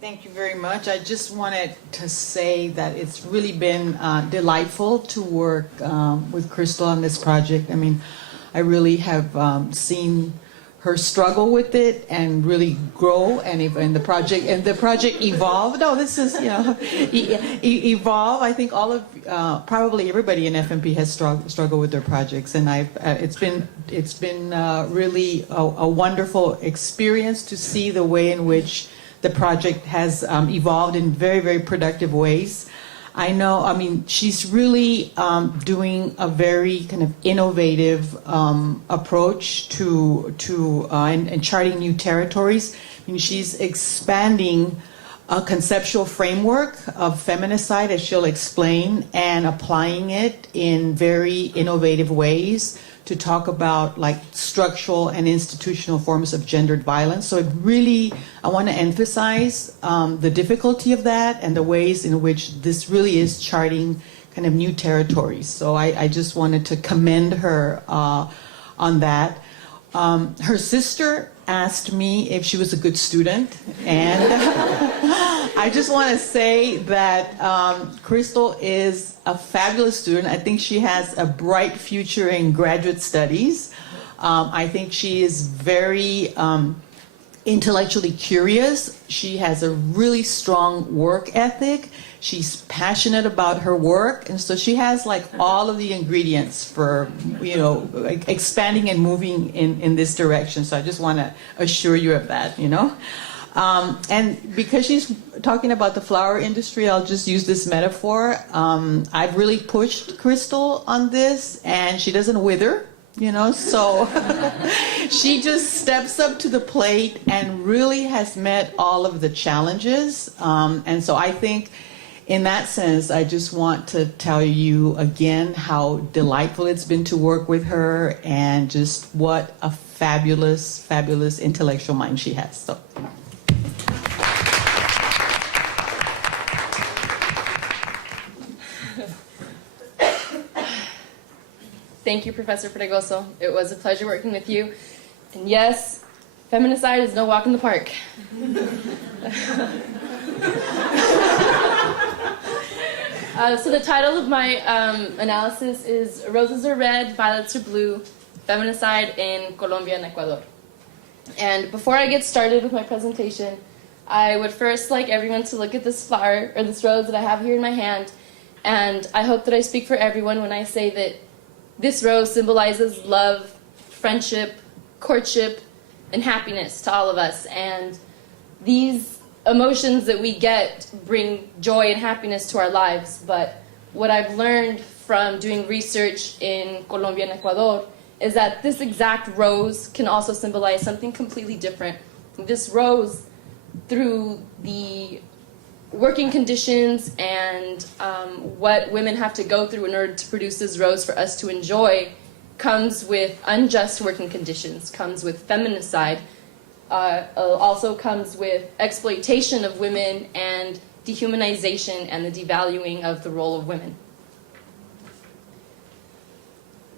Thank you very much. I just wanted to say that it's really been delightful to work with Krystal on this project. I mean, I really have seen her struggle with it and really grow, and the project evolve. No, this is evolve. I think all of probably everybody in FMP has struggled with their projects, and it's been really a wonderful experience to see the way in which the project has evolved in very, very productive ways. I know, I mean, she's really doing a very kind of innovative approach to and charting new territories. I mean, she's expanding a conceptual framework of feminicide, as she'll explain, and applying it in very innovative ways to talk about like structural and institutional forms of gendered violence. So I want to emphasize the difficulty of that and the ways in which this really is charting kind of new territories. So I just wanted to commend her on that. Her sister asked me if she was a good student, and I just want to say that Krystal is a fabulous student. I think she has a bright future in graduate studies. I think she is very intellectually curious. She has a really strong work ethic. She's passionate about her work, and so she has like all of the ingredients for, like expanding and moving in this direction. So I just want to assure you of that, And because she's talking about the flower industry, I'll just use this metaphor. I've really pushed Krystal on this, and she doesn't wither. So she just steps up to the plate and really has met all of the challenges. And so I think in that sense, I just want to tell you again how delightful it's been to work with her and just what a fabulous, fabulous intellectual mind she has. So. Thank you, Professor Fregoso. It was a pleasure working with you. And yes, feminicide is no walk in the park. So the title of my analysis is Roses Are Red, Violets Are Blue, Feminicide in Colombia and Ecuador. And before I get started with my presentation, I would first like everyone to look at this flower, or this rose that I have here in my hand. And I hope that I speak for everyone when I say that this rose symbolizes love, friendship, courtship, and happiness to all of us. And these emotions that we get bring joy and happiness to our lives. But what I've learned from doing research in Colombia and Ecuador is that this exact rose can also symbolize something completely different. This rose, through the working conditions and what women have to go through in order to produce this rose for us to enjoy, comes with unjust working conditions, comes with feminicide, also comes with exploitation of women and dehumanization and the devaluing of the role of women.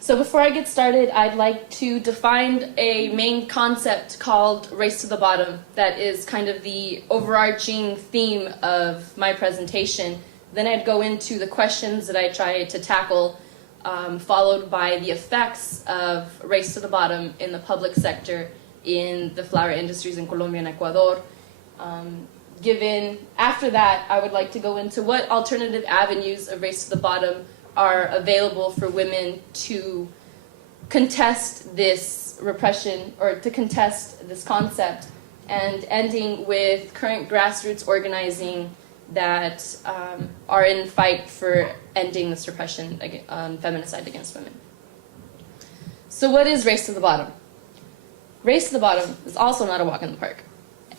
So before I get started, I'd like to define a main concept called race to the bottom that is kind of the overarching theme of my presentation. Then I'd go into the questions that I try to tackle, followed by the effects of race to the bottom in the public sector in the flower industries in Colombia and Ecuador. After that, I would like to go into what alternative avenues of race to the bottom are available for women to contest this repression or to contest this concept, and ending with current grassroots organizing that are in fight for ending this repression on feminicide against women. So what is race to the bottom? Race to the bottom is also not a walk in the park.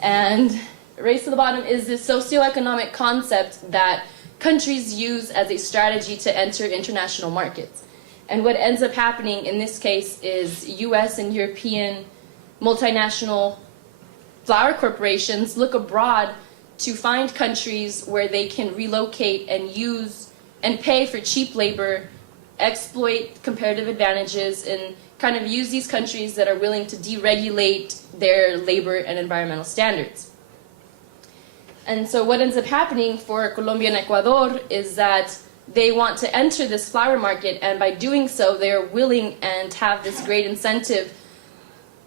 And race to the bottom is this socioeconomic concept that countries use as a strategy to enter international markets. And what ends up happening in this case is US and European multinational flower corporations look abroad to find countries where they can relocate and use and pay for cheap labor, exploit comparative advantages, and kind of use these countries that are willing to deregulate their labor and environmental standards. And so what ends up happening for Colombia and Ecuador is that they want to enter this flower market, and by doing so, they are willing and have this great incentive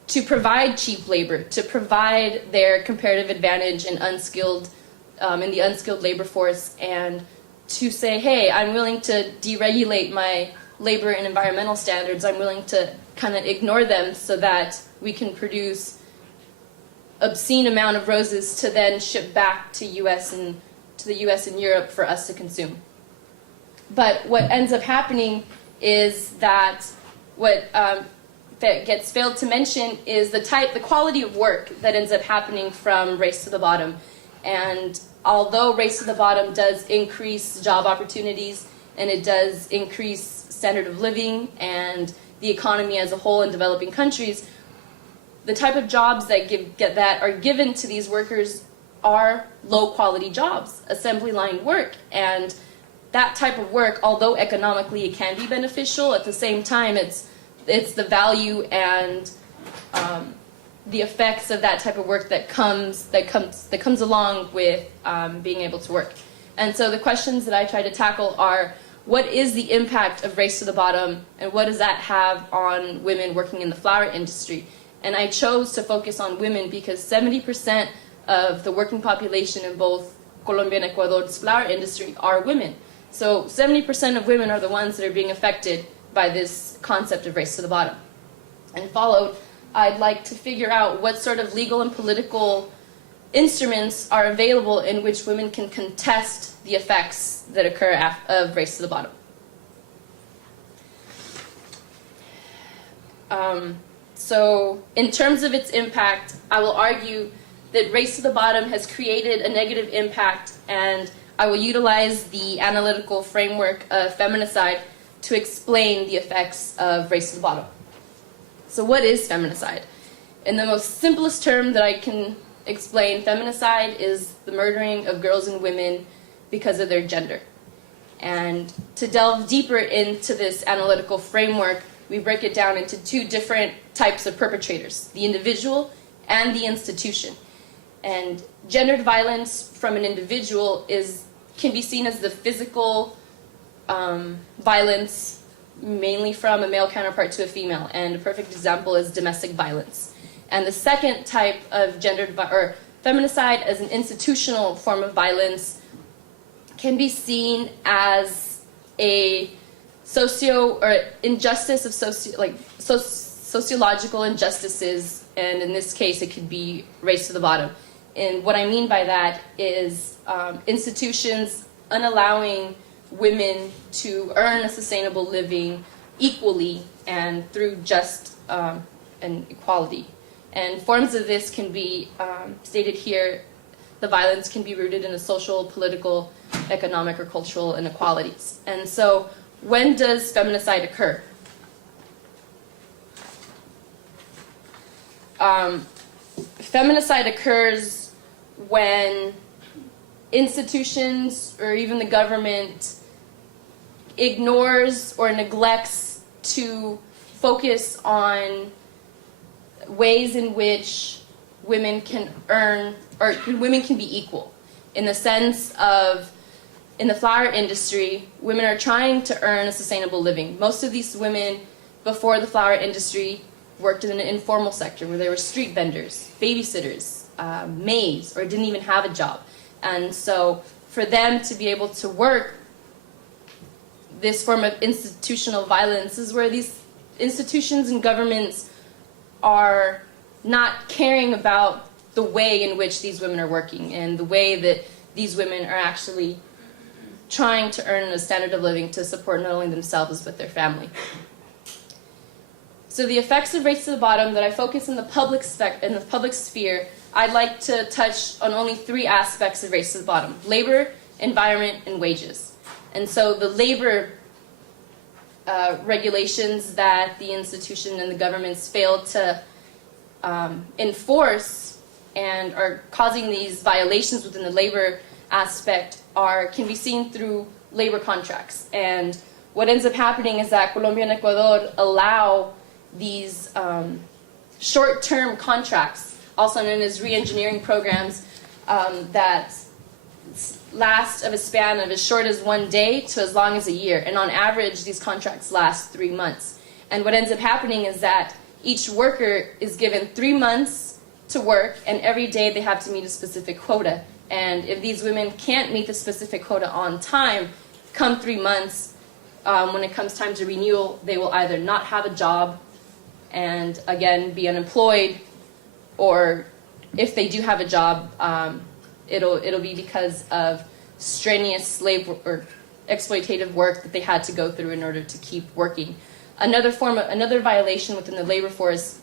to provide cheap labor, to provide their comparative advantage in the unskilled labor force, and to say, hey, I'm willing to deregulate my labor and environmental standards. I'm willing to kind of ignore them so that we can produce obscene amount of roses to then ship back to the U.S. and Europe for us to consume. But what ends up happening is that what that gets failed to mention is the quality of work that ends up happening from Race to the Bottom. And although Race to the Bottom does increase job opportunities and it does increase standard of living and the economy as a whole in developing countries, the type of jobs that are given to these workers are low-quality jobs, assembly line work. And that type of work, although economically it can be beneficial, at the same time it's the value and the effects of that type of work that comes along with being able to work. And so the questions that I try to tackle are, what is the impact of Race to the Bottom, and what does that have on women working in the flower industry? And I chose to focus on women because 70% of the working population in both Colombia and Ecuador's flower industry are women. So 70% of women are the ones that are being affected by this concept of Race to the Bottom. And followed, I'd like to figure out what sort of legal and political instruments are available in which women can contest the effects that occur of Race to the Bottom. So in terms of its impact, I will argue that Race to the Bottom has created a negative impact, and I will utilize the analytical framework of feminicide to explain the effects of Race to the Bottom. So what is feminicide? In the most simplest term that I can explain, feminicide is the murdering of girls and women because of their gender. And to delve deeper into this analytical framework, we break it down into two different types of perpetrators, the individual and the institution. And gendered violence from an individual can be seen as the physical violence, mainly from a male counterpart to a female. And a perfect example is domestic violence. And the second type of feminicide as an institutional form of violence can be seen as a sociological injustices, and in this case it could be Race to the Bottom. And what I mean by that is institutions unallowing women to earn a sustainable living equally and through just and equality. And forms of this can be stated here. The violence can be rooted in a social, political, economic, or cultural inequalities. And so, when does feminicide occur? Feminicide occurs when institutions or even the government ignores or neglects to focus on ways in which women can earn, or women can be equal, in the sense of, in the flower industry, women are trying to earn a sustainable living. Most of these women before the flower industry worked in an informal sector where they were street vendors, babysitters, maids, or didn't even have a job. And so for them to be able to work, this form of institutional violence is where these institutions and governments are not caring about the way in which these women are working and the way that these women are actually trying to earn a standard of living to support not only themselves but their family. So the effects of Race to the Bottom that I focus in the public sphere, I'd like to touch on only three aspects of Race to the Bottom: labor, environment, and wages. And so the labor regulations that the institution and the governments fail to enforce and are causing these violations within the labor aspect can be seen through labor contracts. And what ends up happening is that Colombia and Ecuador allow these short-term contracts, also known as re-engineering programs, that last of a span of as short as 1 day to as long as a year. And on average, these contracts last 3 months. And what ends up happening is that each worker is given 3 months to work, and every day they have to meet a specific quota. And if these women can't meet the specific quota on time, come 3 months, when it comes time to renewal, they will either not have a job and, again, be unemployed, or if they do have a job, it'll be because of strenuous slave or exploitative work that they had to go through in order to keep working. Another violation within the labor force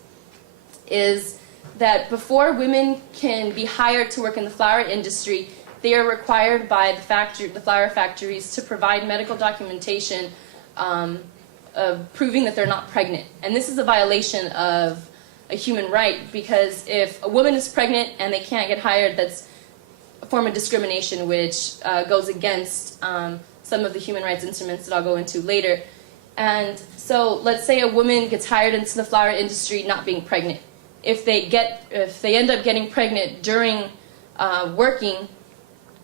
is that before women can be hired to work in the flower industry, they are required by the flower factories to provide medical documentation of proving that they're not pregnant. And this is a violation of a human right, because if a woman is pregnant and they can't get hired, that's a form of discrimination which goes against some of the human rights instruments that I'll go into later. And so let's say a woman gets hired into the flower industry not being pregnant. If they end up getting pregnant during working,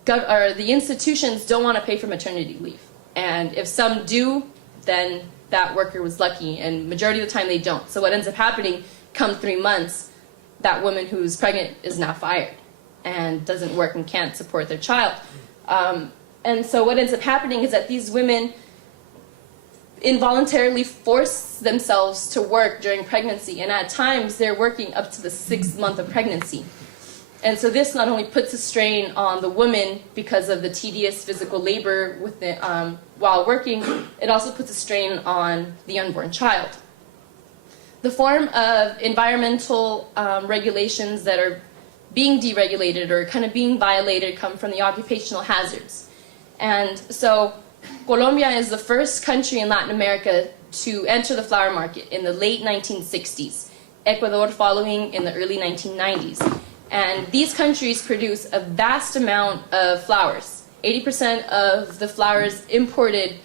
the institutions don't want to pay for maternity leave. And if some do, then that worker was lucky, and majority of the time they don't. So what ends up happening, come 3 months, that woman who's pregnant is now fired and doesn't work and can't support their child. And so what ends up happening is that these women involuntarily force themselves to work during pregnancy, and at times they're working up to the 6th month of pregnancy. And so this not only puts a strain on the woman because of the tedious physical labor with while working, it also puts a strain on the unborn child. The form of environmental regulations that are being deregulated or kind of being violated come from the occupational hazards. And so Colombia is the first country in Latin America to enter the flower market in the late 1960s, Ecuador following in the early 1990s. And these countries produce a vast amount of flowers. 80% of the flowers imported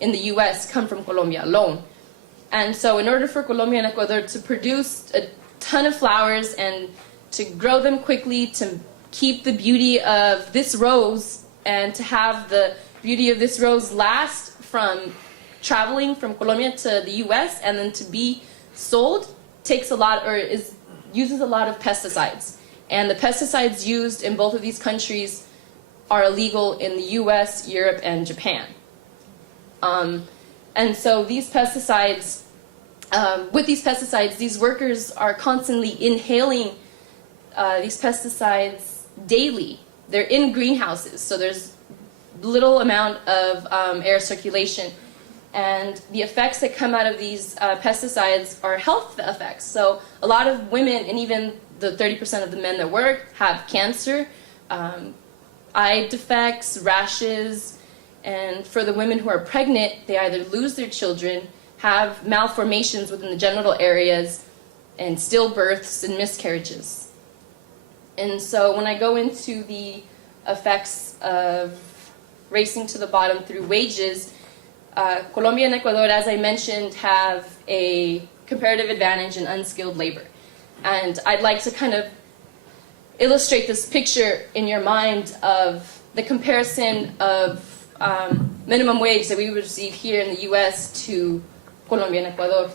in the US come from Colombia alone. And so in order for Colombia and Ecuador to produce a ton of flowers and to grow them quickly, to keep the beauty of this rose and to have the beauty of this rose last from traveling from Colombia to the US and then to be sold, takes a lot, or uses a lot of pesticides. And the pesticides used in both of these countries are illegal in the US, Europe, and Japan. And so these pesticides, with these pesticides, these workers are constantly inhaling these pesticides daily. They're in greenhouses, so there's little amount of air circulation. And the effects that come out of these pesticides are health effects. So a lot of women, and even the 30% of the men that work, have cancer, eye defects, rashes, and for the women who are pregnant, they either lose their children, have malformations within the genital areas, and stillbirths and miscarriages. And so when I go into the effects of racing to the bottom through wages, Colombia and Ecuador, as I mentioned, have a comparative advantage in unskilled labor. And I'd like to kind of illustrate this picture in your mind of the comparison of minimum wage that we would receive here in the US to Colombia and Ecuador.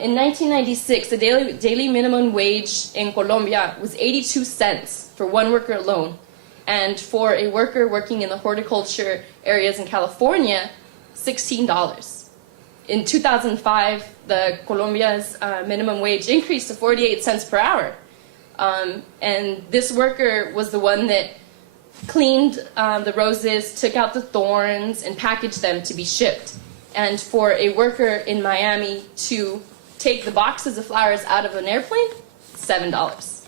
In 1996, the daily minimum wage in Colombia was 82 cents for one worker alone. And for a worker working in the horticulture areas in California, $16. In 2005, the Colombia's minimum wage increased to 48 cents per hour. And this worker was the one that cleaned the roses, took out the thorns, and packaged them to be shipped. And for a worker in Miami to take the boxes of flowers out of an airplane, $7.